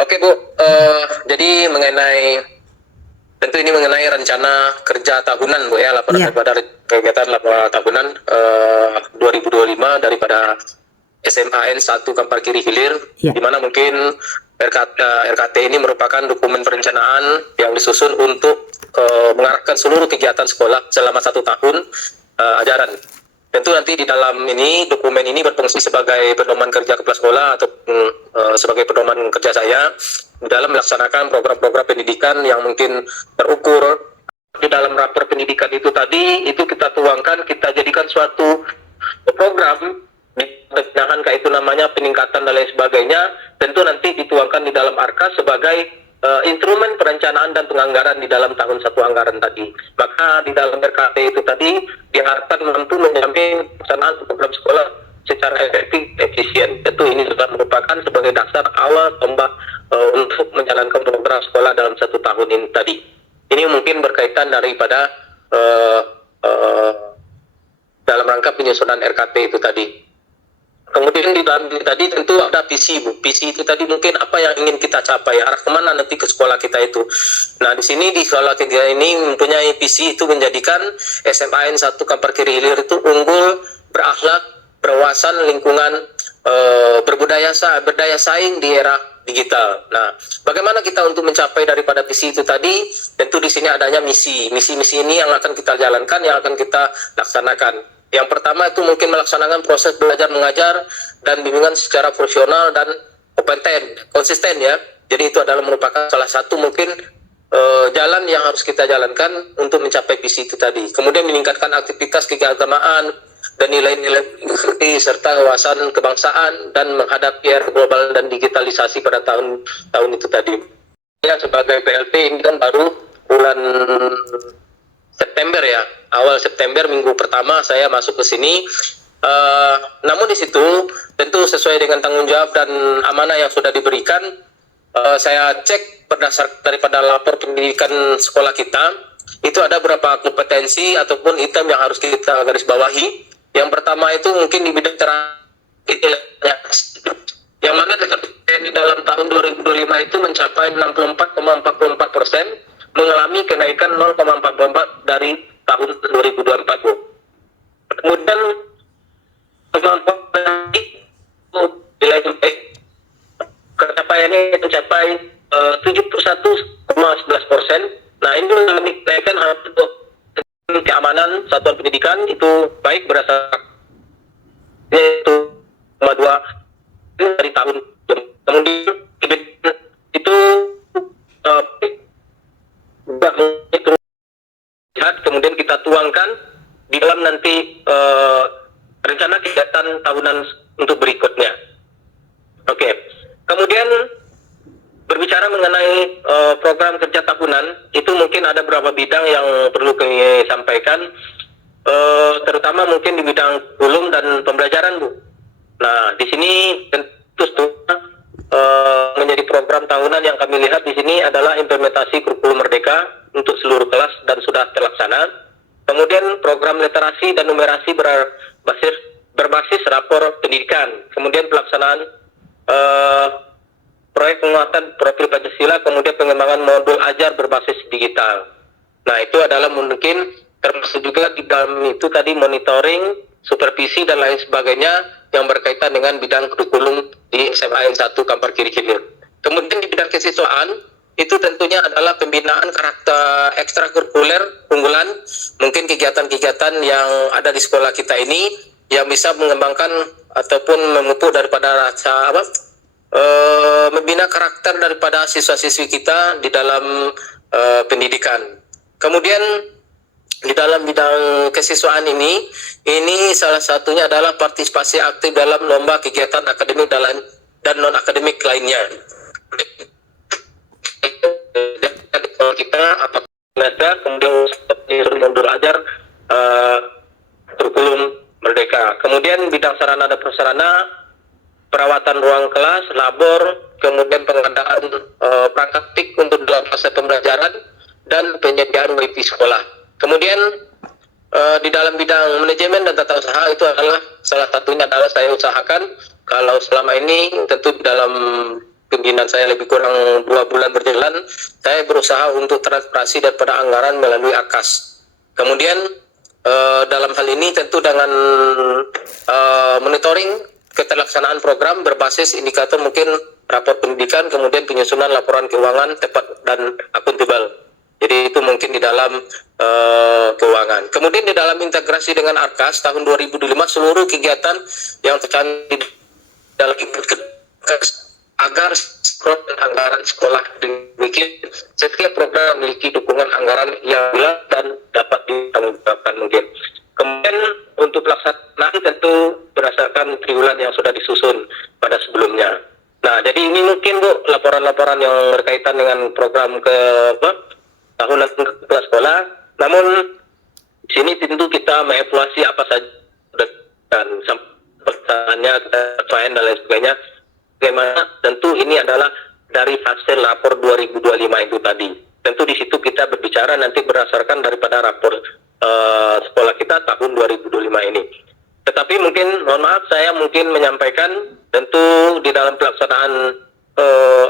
Oke Bu, jadi tentu ini mengenai rencana kerja tahunan Bu ya, laporan Iya, daripada kegiatan laporan tahunan 2025 daripada SMAN 1 Kampar Kiri Hilir, iya, di mana mungkin RKT ini merupakan dokumen perencanaan yang disusun untuk mengarahkan seluruh kegiatan sekolah selama 1 tahun ajaran. Tentu nanti di dalam ini, dokumen ini berfungsi sebagai pedoman kerja kepala sekolah ataupun sebagai pedoman kerja saya di dalam melaksanakan program-program pendidikan yang mungkin terukur. Di dalam rapor pendidikan itu tadi, itu kita tuangkan, kita jadikan suatu program dengan kayak itu namanya peningkatan dan lain sebagainya, tentu nanti dituangkan di dalam ARKA sebagai instrumen perencanaan dan penganggaran di dalam tahun 1 anggaran tadi. Maka di dalam RKT itu tadi diharapkan mampu menjamin pelaksanaan program sekolah secara efektif, efisien. Tentu ini juga merupakan sebagai dasar awal tombak untuk menjalankan program sekolah dalam 1 tahun ini tadi. Ini mungkin berkaitan daripada dalam rangka penyusunan RKT itu tadi. Kemudian di dalam tadi tentu ada visi Bu. Visi itu tadi mungkin apa yang ingin kita capai, arah kemana nanti ke sekolah kita itu. Nah di sini di sekolah kita ini mempunyai visi itu menjadikan SMAN 1 Kampar Kiri Hilir itu unggul, berakhlak, berwawasan lingkungan, berdaya saing di era digital. Nah, bagaimana kita untuk mencapai daripada visi itu tadi? Tentu di sini adanya misi. Misi-misi ini yang akan kita jalankan, yang akan kita laksanakan. Yang pertama itu mungkin melaksanakan proses belajar mengajar dan bimbingan secara profesional dan konsisten ya. Jadi itu adalah merupakan salah satu mungkin jalan yang harus kita jalankan untuk mencapai visi itu tadi. Kemudian meningkatkan aktivitas keagamaan dan nilai-nilai serta wawasan kebangsaan dan menghadapi era global dan digitalisasi pada tahun itu tadi. Ya, sebagai PLT ini kan baru bulan September ya, awal September minggu pertama saya masuk ke sini. Namun di situ tentu sesuai dengan tanggung jawab dan amanah yang sudah diberikan, saya cek berdasarkan daripada lapor pendidikan sekolah kita, itu ada beberapa kompetensi ataupun item yang harus kita garis bawahi. Yang pertama itu mungkin di bidang yang mana di dalam tahun 2025 itu mencapai 64,44%, mengalami kenaikan 0,44 dari tahun 2024 Bu. Kemudian capaiannya mencapai 71,11%. Nah ini mengalami kenaikan untuk keamanan satuan pendidikan itu baik berdasarkan itu 2 dari tahun. Kemudian itu kemudian kita tuangkan di dalam nanti rencana kegiatan tahunan untuk berikutnya. Oke. Kemudian berbicara mengenai program kerja tahunan, itu mungkin ada beberapa bidang yang perlu kami sampaikan, terutama mungkin di bidang kurikulum dan pembelajaran Bu. Nah di sini tentu menjadi program tahunan yang kami lihat di sini adalah implementasi kurikulum merdeka untuk seluruh kelas dan sudah terlaksana. Kemudian program literasi dan numerasi berbasis rapor pendidikan. Kemudian pelaksanaan proyek penguatan profil Pancasila, kemudian pengembangan modul ajar berbasis digital. Nah itu adalah mungkin termasuk juga di dalam itu tadi monitoring, supervisi dan lain sebagainya yang berkaitan dengan bidang kurikulum di SMAN 1 Kampar Kiri Hilir. Kemudian di bidang kesiswaan itu tentunya adalah pembinaan karakter ekstrakurikuler unggulan, mungkin kegiatan-kegiatan yang ada di sekolah kita ini yang bisa mengembangkan ataupun memupuk daripada rasa membina karakter daripada siswa-siswi kita di dalam pendidikan. Kemudian di dalam bidang kesiswaan ini salah satunya adalah partisipasi aktif dalam lomba kegiatan akademik dan non akademik lainnya. Kalau kita apa kemudian mundur ajar kurikulum merdeka. Kemudian bidang sarana dan prasarana, perawatan ruang kelas, labor, kemudian pengadaan perangkat TIK untuk dalam fase pembelajaran dan penyediaan WiFi sekolah. Kemudian di dalam bidang manajemen dan tata usaha itu adalah salah satunya adalah saya usahakan kalau selama ini tentu dalam pimpinan saya lebih kurang 2 bulan berjalan, saya berusaha untuk transparansi daripada anggaran melalui AKAS. Kemudian dalam hal ini tentu dengan monitoring keterlaksanaan program berbasis indikator mungkin rapor pendidikan, kemudian penyusunan laporan keuangan tepat dan akuntabel. Jadi itu mungkin di dalam keuangan. Kemudian di dalam integrasi dengan ARKAS tahun 2025 seluruh kegiatan yang tercantum dalam agar anggaran sekolah demikian setiap program memiliki dukungan anggaran yang jelas dan dapat ditanggungjawabkan mungkin. Kemudian untuk pelaksanaan tentu berdasarkan triwulan yang sudah disusun pada sebelumnya. Nah, jadi ini mungkin Bu laporan-laporan yang berkaitan dengan program tahunan kepala sekolah. Namun di sini tentu kita mengevaluasi apa saja dan pertanyaannya, pertanyaan dan lain sebagainya. Bagaimana? Tentu ini adalah dari hasil rapor 2025 itu tadi. Tentu di situ kita berbicara nanti berdasarkan daripada rapor sekolah kita tahun 2025 ini. Tetapi mungkin, mohon maaf, saya mungkin menyampaikan tentu di dalam pelaksanaan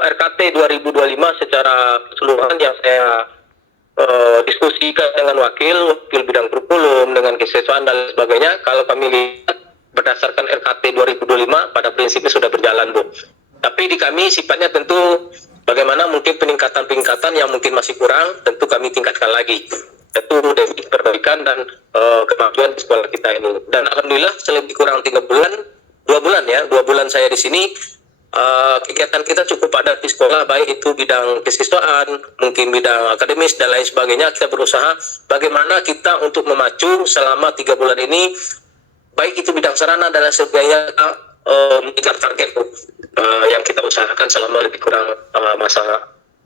RKT 2025 secara keseluruhan yang saya diskusikan dengan wakil bidang kurikulum, dengan kesiswaan dan sebagainya. Kalau kami lihat berdasarkan RKT 2025 pada prinsipnya sudah berjalan, Bu. Tapi di kami sifatnya tentu bagaimana mungkin peningkatan-peningkatan yang mungkin masih kurang, tentu kami tingkatkan lagi. Tentu dari perbaikan dan kemajuan di sekolah kita ini. Dan alhamdulillah selebih kurang 2 bulan saya di sini, kegiatan kita cukup padat di sekolah, baik itu bidang kesiswaan, mungkin bidang akademis dan lain sebagainya. Kita berusaha bagaimana kita untuk memacu selama 3 bulan ini, baik itu bidang sarana dan lain sebagainya, mengejar target yang kita usahakan selama lebih kurang masa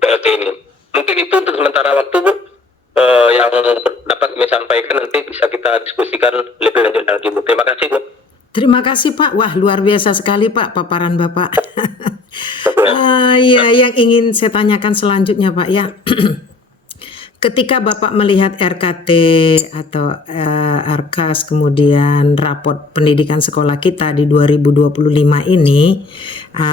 PLT ini. Mungkin itu untuk sementara waktu, Bu, yang dapat kami sampaikan. Nanti bisa kita diskusikan lebih lanjut lagi, Bu. Terima kasih, Bu. Terima kasih Pak. Wah, luar biasa sekali Pak paparan Bapak. Ya, yang ingin saya tanyakan selanjutnya Pak ya. Ketika Bapak melihat RKT atau ARKAS, kemudian raport pendidikan sekolah kita di 2025 ini,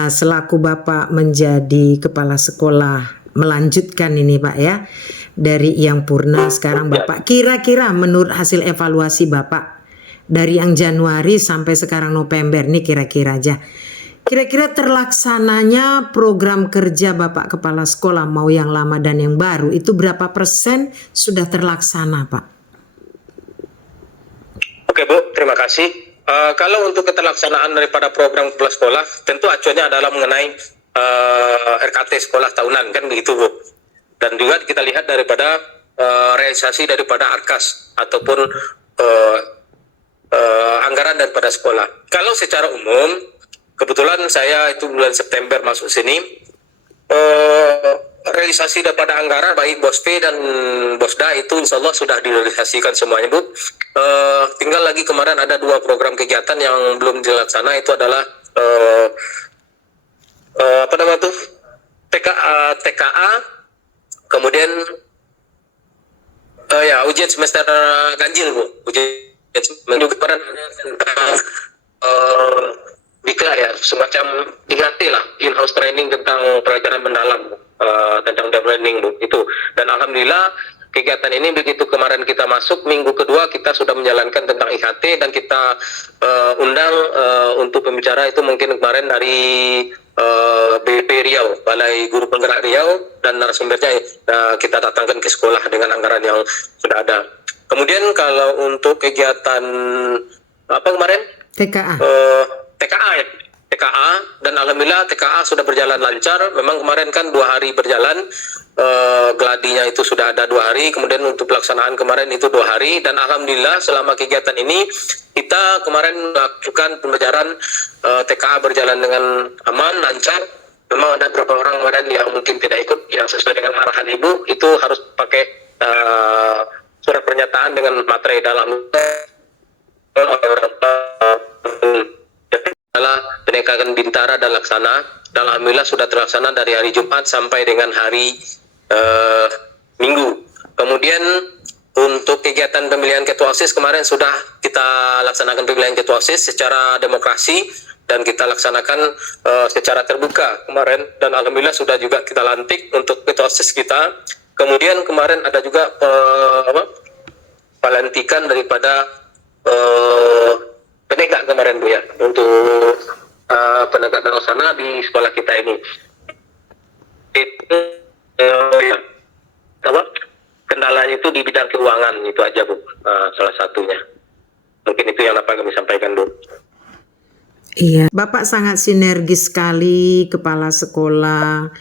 selaku Bapak menjadi kepala sekolah melanjutkan ini Pak ya, dari yang purna sekarang Bapak, kira-kira menurut hasil evaluasi Bapak dari yang Januari sampai sekarang November nih, kira-kira aja, kira-kira terlaksananya program kerja Bapak Kepala Sekolah mau yang lama dan yang baru itu berapa persen sudah terlaksana Pak? Oke Bu, terima kasih. Kalau untuk keterlaksanaan daripada program Kepala Sekolah, tentu acuannya adalah mengenai RKT sekolah tahunan, kan begitu Bu. Dan juga kita lihat daripada realisasi daripada ARKAS ataupun anggaran daripada sekolah. Kalau secara umum, kebetulan saya itu bulan September masuk sini, realisasi daripada anggaran baik BOSP dan BOSDA itu insya Allah sudah direalisasikan semuanya, Bu. Tinggal lagi kemarin ada 2 program kegiatan yang belum dilaksana, itu adalah TKA, kemudian ujian semester ganjil, Bu. Ujian juga kemarin tentang diklat ya, semacam IHT lah, in-house training tentang pelajaran mendalam, tentang deep learning, Bu, itu. Dan alhamdulillah kegiatan ini begitu kemarin kita masuk minggu kedua kita sudah menjalankan tentang IHT, dan kita undang untuk pembicara itu mungkin kemarin dari BP Riau, Balai Guru Penggerak Riau, dan narasumbernya kita datangkan ke sekolah dengan anggaran yang sudah ada. Kemudian kalau untuk kegiatan apa kemarin? TKA ya. TKA, dan alhamdulillah TKA sudah berjalan lancar. Memang kemarin kan 2 hari berjalan, gladinya itu sudah ada 2 hari, kemudian untuk pelaksanaan kemarin itu 2 hari, dan alhamdulillah selama kegiatan ini kita kemarin melakukan pembelajaran TKA berjalan dengan aman, lancar. Memang ada beberapa orang kemarin yang mungkin tidak ikut, yang sesuai dengan arahan Ibu, itu harus pakai surat pernyataan dengan materai dalam adalah penegakan Bintara dan Laksana, dan alhamdulillah sudah terlaksana dari hari Jumat sampai dengan hari Minggu. Kemudian untuk kegiatan pemilihan ketua OSIS kemarin sudah kita laksanakan pemilihan ketua OSIS secara demokrasi, dan kita laksanakan secara terbuka kemarin, dan alhamdulillah sudah juga kita lantik untuk ketua OSIS kita. Kemudian kemarin ada juga pelantikan daripada penegak kemarin Bu ya, untuk penegak sana di sekolah kita ini. Itu kendalanya itu di bidang keuangan itu aja Bu, salah satunya. Mungkin itu yang dapat kami sampaikan Bu. Iya, Bapak sangat sinergis sekali, kepala sekolah.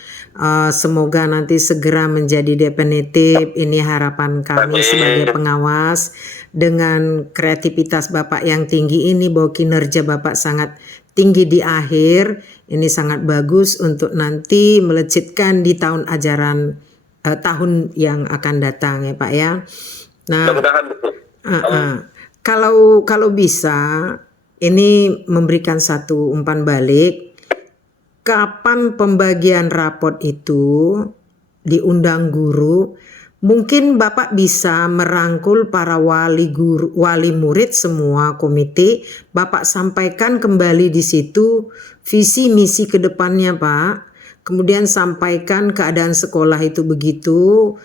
Semoga nanti segera menjadi definitif. Ini harapan kami sebagai pengawas. Dengan kreativitas Bapak yang tinggi ini, bahwa kinerja Bapak sangat tinggi di akhir. Ini sangat bagus untuk nanti melejitkan di tahun ajaran tahun yang akan datang ya Pak ya. Nah, kalau bisa. Ini memberikan satu umpan balik, kapan pembagian rapot itu diundang guru, mungkin Bapak bisa merangkul para wali guru, wali murid semua komite, Bapak sampaikan kembali di situ visi misi ke depannya Pak, kemudian sampaikan keadaan sekolah itu begitu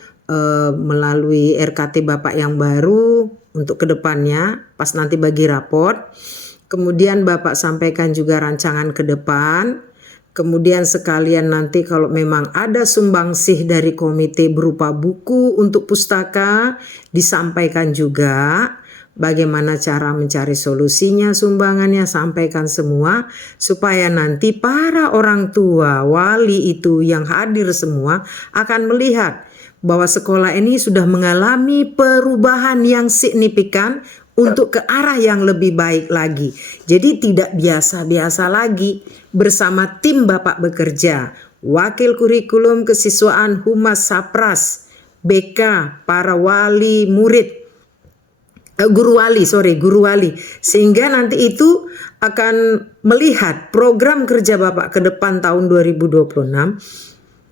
melalui RKT Bapak yang baru untuk ke depannya pas nanti bagi raport. Kemudian Bapak sampaikan juga rancangan ke depan. Kemudian sekalian nanti kalau memang ada sumbangsih dari komite berupa buku untuk pustaka, disampaikan juga bagaimana cara mencari solusinya, sumbangannya, sampaikan semua supaya nanti para orang tua, wali itu yang hadir semua akan melihat bahwa sekolah ini sudah mengalami perubahan yang signifikan untuk ke arah yang lebih baik lagi. Jadi tidak biasa-biasa lagi. Bersama tim Bapak bekerja, Wakil Kurikulum Kesiswaan Humas Sapras, BK, para wali murid, guru wali. Sehingga nanti itu akan melihat program kerja Bapak ke depan tahun 2026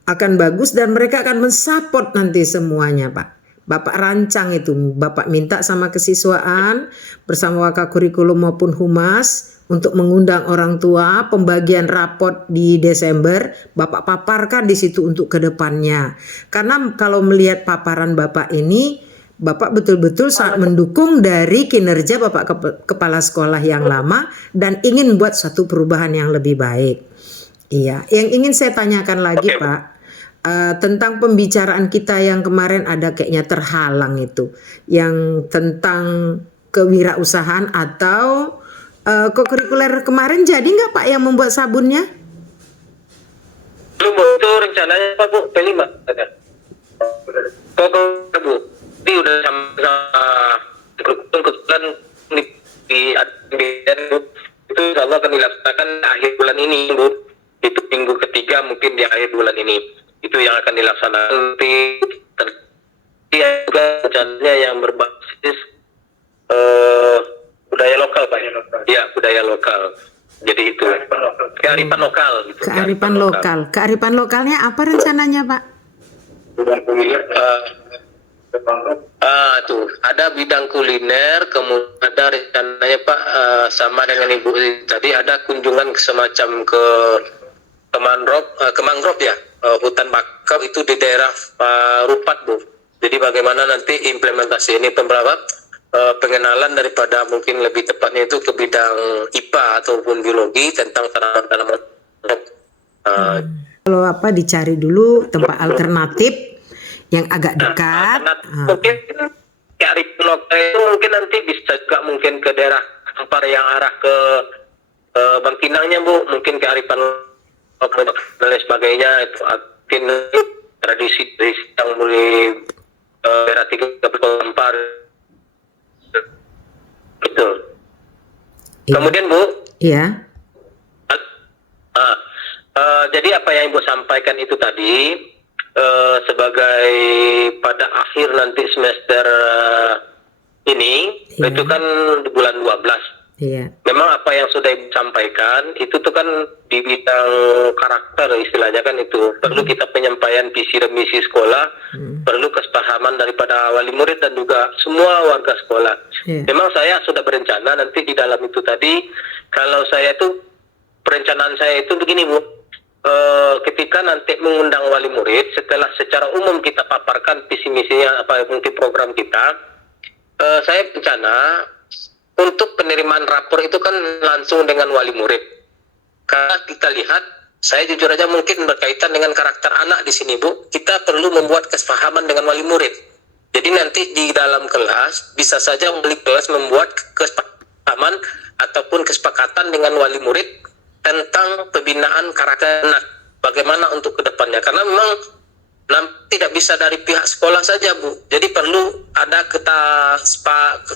akan bagus dan mereka akan mensupport nanti semuanya Pak. Bapak rancang itu, Bapak minta sama kesiswaan bersama Wakil Kurikulum maupun Humas untuk mengundang orang tua, pembagian raport di Desember, Bapak paparkan di situ untuk kedepannya. Karena kalau melihat paparan Bapak ini, Bapak betul-betul sangat mendukung dari kinerja Bapak Kepala Sekolah yang lama dan ingin buat suatu perubahan yang lebih baik. Iya, yang ingin saya tanyakan lagi Pak. Tentang pembicaraan kita yang kemarin ada kayaknya terhalang itu, yang tentang kewirausahaan atau kokurikuler kemarin jadi nggak Pak yang membuat sabunnya? Belum Bu, itu rencananya Pak Bu, P5 ada. Bu, ini udah sama kebetulan di itu insya Allah akan dilaksanakan akhir bulan ini Bu, itu minggu ketiga mungkin di akhir bulan ini. Itu yang akan dilaksanakan nanti juga rencananya yang berbasis budaya lokal Pak. Ya, budaya lokal. Jadi itu kearifan lokal gitu. Kearifan lokal. Kearifan lokalnya apa rencananya Pak? Tuh ada bidang kuliner, kemudian ada rencananya Pak sama dengan Ibu tadi ada kunjungan semacam ke kemangrove ya. Hutan bakau itu di daerah Rupat Bu. Jadi bagaimana nanti implementasi ini pengenalan daripada mungkin lebih tepatnya itu ke bidang IPA ataupun biologi tentang tanaman-tanaman. Kalau dicari dulu tempat alternatif yang agak dekat. Mungkin kearifan lokal itu mungkin nanti bisa juga mungkin ke daerah Ampar yang arah ke Bangkinangnya Bu, mungkin kearifan dan lain sebagainya itu mungkin tradisi yang mulai daerah 3 Ampar itu. Kemudian Bu, iya. Jadi apa yang Ibu sampaikan itu tadi sebagai pada akhir nanti semester ini itu kan di bulan 12. Iya. Memang apa yang sudah Ibu sampaikan itu tuh kan di bidang karakter istilahnya kan itu perlu kita penyampaian visi dan misi sekolah, perlu kesepahaman daripada wali murid dan juga semua warga sekolah. Iya. Memang saya sudah berencana nanti di dalam itu tadi kalau saya tuh perencanaan saya itu begini Bu, ketika nanti mengundang wali murid, setelah secara umum kita paparkan visi misinya apa mungkin program kita, saya berencana untuk penerimaan rapor itu kan langsung dengan wali murid. Karena kita lihat, saya jujur aja mungkin berkaitan dengan karakter anak di sini Bu, kita perlu membuat kesepahaman dengan wali murid. Jadi nanti di dalam kelas bisa saja wali kelas membuat kesepahaman ataupun kesepakatan dengan wali murid tentang pembinaan karakter anak, bagaimana untuk kedepannya. Karena memang tidak bisa dari pihak sekolah saja Bu, jadi perlu ada kita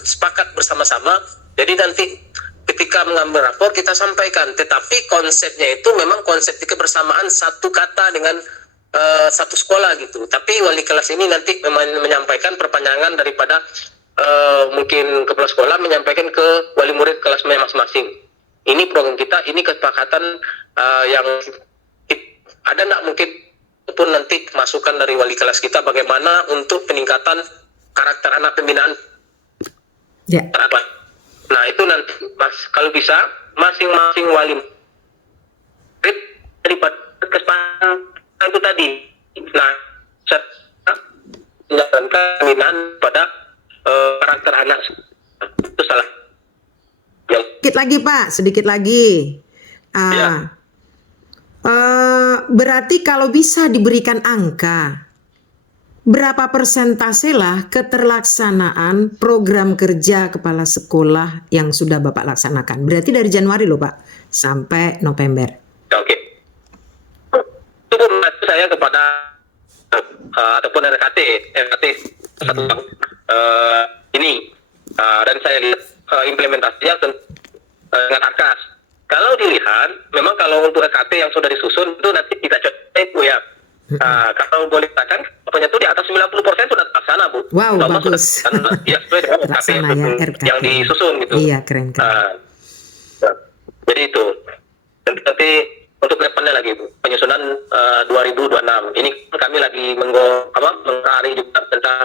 sepakat bersama-sama. Jadi nanti ketika mengambil rapor kita sampaikan, tetapi konsepnya itu memang konsep kebersamaan satu kata dengan satu sekolah gitu. Tapi wali kelas ini nanti menyampaikan perpanjangan daripada mungkin kepala sekolah menyampaikan ke wali murid kelasnya masing-masing. Ini program kita, ini kesepakatan yang ada nggak mungkin pun nanti masukan dari wali kelas kita bagaimana untuk peningkatan karakter anak pembinaan. Ya. Apa? Nah itu nanti Mas kalau bisa masing-masing wali murid daripada kesepakatan itu tadi. Nah, saya menjalankan pembinaan pada karakter anak itu salah. Yang Sedikit lagi Pak, sedikit lagi. Ya. Berarti kalau bisa diberikan angka, berapa persentase lah keterlaksanaan program kerja kepala sekolah yang sudah Bapak laksanakan? Berarti dari Januari loh Pak, sampai November. Oke. Itu saya kepada ataupun RKT satu tahun ini dan saya lihat implementasinya dengan AKAS. Kalau dilihat, memang kalau untuk RKT yang sudah disusun itu nanti kita coba Bu ya. Kalau boleh katakan, pokoknya itu di atas 90% sudah terlaksana Bu. Wow, Nomor bagus. Ya, sesuai dengan RKT Terlaksana ya, RKT. yang disusun gitu. Iya, keren. Jadi itu. Nanti untuk depannya lagi Bu, penyusunan 2026. Ini kami lagi mengarah juga tentang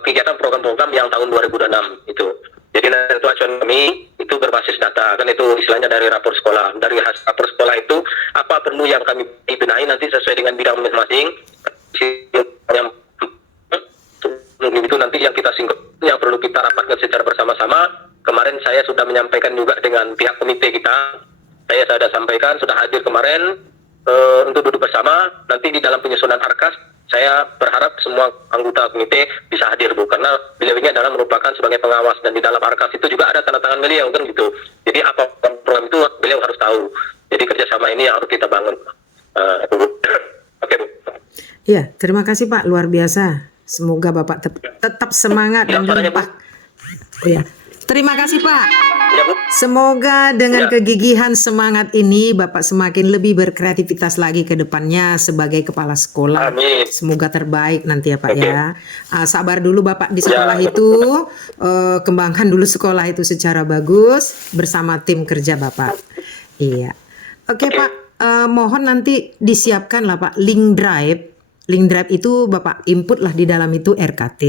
kegiatan program-program yang tahun 2026 itu. Jadi nanti acuan kami itu berbasis data, kan itu istilahnya dari rapor sekolah. Dari hasil rapor sekolah itu apa perlu yang kami benahi nanti sesuai dengan bidang masing-masing. Yang itu nanti yang kita singgung, yang perlu kita rapatkan secara bersama-sama. Kemarin saya sudah menyampaikan juga dengan pihak komite kita. Saya sudah sampaikan, sudah hadir kemarin untuk duduk bersama. Nanti di dalam penyusunan ARKAS, saya berharap semua anggota komite bisa hadir Bu, karena beliau ini adalah merupakan sebagai pengawas dan di dalam ARKAS itu juga ada tanda tangan beliau kan gitu. Jadi apa program itu beliau harus tahu. Jadi kerjasama ini yang harus kita bangun. Oke Bu. Iya, terima kasih Pak, luar biasa. Semoga Bapak tetap semangat dan limpah. Oh ya, terima kasih Pak. Ya Bu. Semoga dengan kegigihan semangat ini Bapak semakin lebih berkreativitas lagi ke depannya sebagai kepala sekolah. Amin. Semoga terbaik nanti ya Pak ya. Sabar dulu Bapak di sekolah itu, kembangkan dulu sekolah itu secara bagus bersama tim kerja Bapak. Iya. Oke Pak, mohon nanti disiapkan lah Pak link drive. Link drive itu Bapak input lah di dalam itu RKT.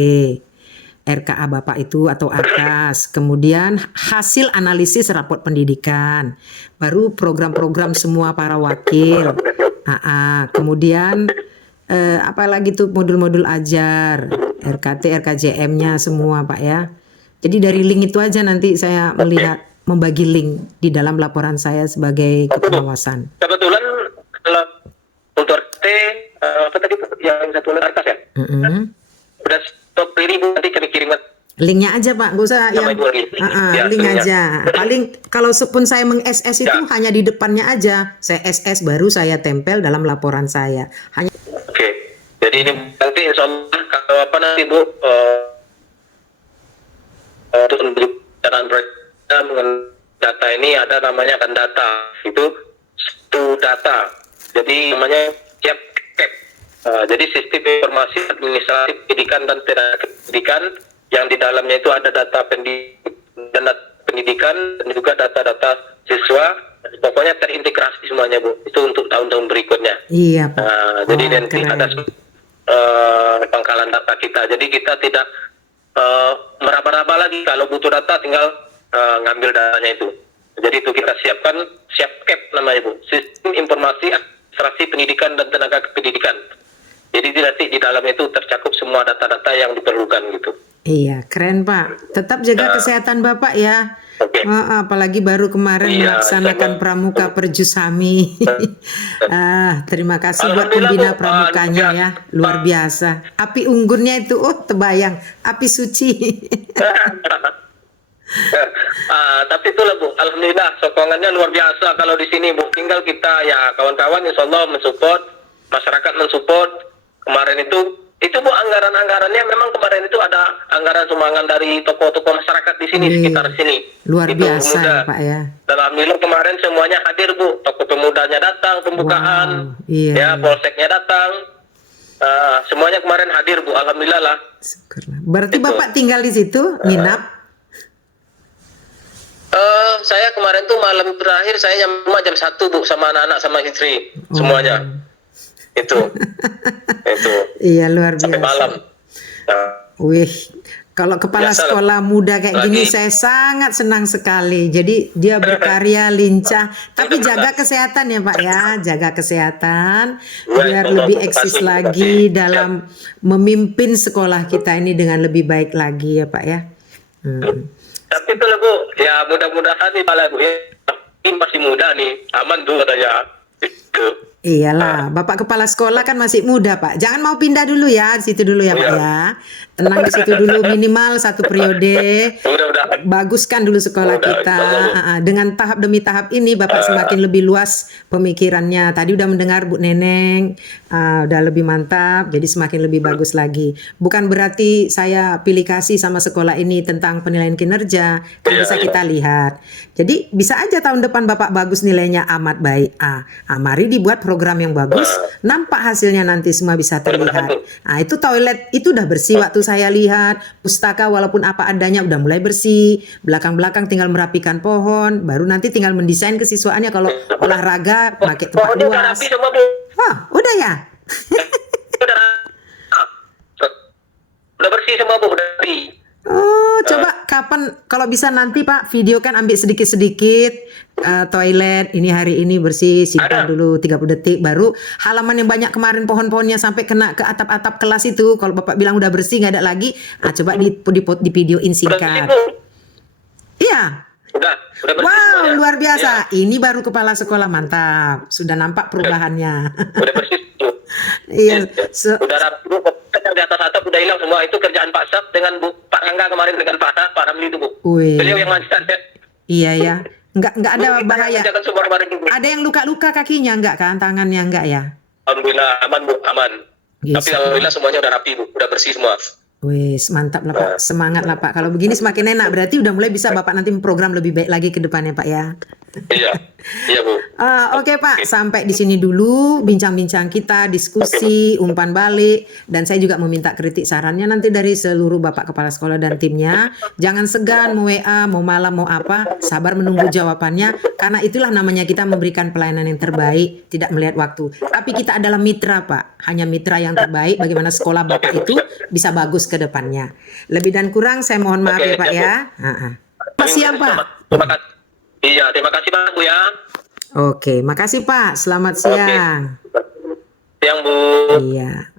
RKA Bapak itu atau ARKAS, kemudian hasil analisis raport pendidikan, baru program-program semua para wakil, kemudian apalagi tuh modul-modul ajar, RKT, RKJM-nya semua Pak ya. Jadi dari link itu aja nanti saya melihat membagi link di dalam laporan saya sebagai kepengawasan. Kebetulan kalau untuk RT apa tadi yang satu ARKAS ya? Udah stop ini Bu, nanti kami kirim linknya aja Pak, gak usah yang link aja. Paling kalau pun saya meng-SS itu hanya di depannya aja, saya SS baru saya tempel dalam laporan saya. Hanya. Oke, jadi ini nanti insya Allah kalau apa nanti Bu untuk perencanaan dengan data ini ada namanya kan data itu satu data, jadi namanya siap CAP. Jadi sistem informasi administrasi pendidikan dan tenaga pendidikan yang di dalamnya itu ada data pendidikan dan juga data-data siswa, pokoknya terintegrasi semuanya Bu, itu untuk tahun-tahun berikutnya. Iya Pak. Jadi nanti ada pangkalan data kita, jadi kita tidak meraba-raba lagi, kalau butuh data tinggal ngambil datanya itu. Jadi itu kita siapkan SIAPKEP namanya Bu, Sistem Informasi Administrasi Pendidikan dan Tenaga Pendidikan. Jadi nanti di dalam itu tercakup semua data-data yang diperlukan gitu. Iya, keren Pak. Tetap jaga kesehatan Bapak ya. Oke. Apalagi baru kemarin Iya, melaksanakan insyaallah. pramuka perjusami. Terima kasih buat Alhamdulillah, pembina Bu. pramukanya ya, luar biasa. Api unggunnya itu, terbayang, api suci. Tapi itulah Bu, alhamdulillah sokongannya luar biasa kalau di sini Bu. Tinggal kita ya kawan-kawan insya Allah mensupport, masyarakat mensupport. Kemarin itu Bu anggaran-anggarannya memang kemarin itu ada anggaran sumbangan dari tokoh-tokoh masyarakat di sini sekitar sini. Luar Itu, biasa pemuda. ya Pak ya. Dan alhamdulillah kemarin semuanya hadir Bu, tokoh pemudanya datang, pembukaan, Wow, iya. polseknya datang, semuanya kemarin hadir Bu, alhamdulillah lah. Syukurlah. Berarti Itu. Bapak tinggal di situ, nginap? Saya kemarin tuh malam terakhir saya rumah jam 1 Bu sama anak-anak sama istri semuanya. Itu. Iya, luar Sampai biasa. malam. Nah, Wih, kalau kepala Biasa lah. sekolah muda kayak gini Lagi. saya sangat senang sekali. Jadi dia berkarya lincah, tapi jaga kesehatan ya Pak ya, jaga kesehatan biar Baik, lebih terima eksis kasih. lagi dalam memimpin sekolah kita ini dengan lebih baik lagi ya Pak ya. Tapi itu lah Bu, ya mudah-mudahan nih malah Bu ya. Ini masih muda nih, aman tuh katanya. Itu. Iyalah, Bapak kepala sekolah kan masih muda Pak. Jangan mau pindah dulu ya, di situ dulu ya Pak Iya. ya. Tenang di situ dulu minimal 1 periode. Mudah-mudahan. Baguskan dulu sekolah Udah, kita. insya Dengan tahap demi tahap ini Bapak semakin lebih luas pemikirannya. Tadi udah mendengar Bu Neneng, udah lebih mantap, jadi semakin lebih bagus lagi. Bukan berarti saya pilih kasih sama sekolah ini tentang penilaian kinerja, kan Iya, bisa iya. kita lihat. Jadi bisa aja tahun depan Bapak bagus nilainya amat baik. Mari dibuat program yang bagus, nampak hasilnya nanti semua bisa terlihat. Itu toilet itu udah bersih waktu saya lihat, pustaka walaupun apa adanya udah mulai bersih, belakang-belakang tinggal merapikan pohon, baru nanti tinggal mendesain kesiswaannya kalau olahraga pakai tempat Pokoknya udah luas. rapi semua Bu. Udah ya? Udah, udah bersih semua Bu, udah rapi. Coba kapan kalau bisa nanti Pak videokan ambil sedikit-sedikit toilet ini hari ini bersih, simpan Ada. dulu 30 detik, baru halaman yang banyak kemarin pohon-pohonnya sampai kena ke atap-atap kelas itu kalau Bapak bilang udah bersih nggak ada lagi, coba di videoin Udah bersih singkat. Bu. Iya. Udah bersih Wow, semuanya. luar biasa. Iya, Ini baru kepala sekolah mantap. Sudah nampak perubahannya. udah bersih Bu. Iya. Udah rapi Bu. Pokoknya yang di atas atap udah hilang semua. Itu kerjaan Pak Sap dengan Pak Rangga kemarin dengan Pak Ramli itu Bu. Wih. Beliau yang lancar ya. Iya ya. Nggak ada Kita bahaya. yang kerjakan semua kemarin Bu. Ada yang luka-luka kakinya nggak kan? Tangannya nggak ya? Alhamdulillah aman Bu, aman. Yes. Tapi alhamdulillah semuanya udah rapi Bu, udah bersih semua. Wis, mantap lah Pak. Semangat lah Pak. Kalau begini semakin enak. Berarti udah mulai bisa Bapak nanti program lebih baik lagi ke depannya Pak ya. Iya, iya Bu. Oke Pak, sampai di sini dulu bincang-bincang kita, diskusi, umpan balik, dan saya juga meminta kritik sarannya nanti dari seluruh Bapak Kepala Sekolah dan timnya. Jangan segan mau WA, mau malam, mau apa, sabar menunggu jawabannya, karena itulah namanya kita memberikan pelayanan yang terbaik, tidak melihat waktu. Tapi kita adalah mitra Pak, hanya mitra yang terbaik bagaimana sekolah Bapak itu bisa bagus ke depannya. Lebih dan kurang saya mohon maaf ya Pak ya. Siap Pak. Terima kasih. Iya, terima kasih Pak Bu ya. Oke, makasih Pak. Selamat siang. Siang Bu. Iya.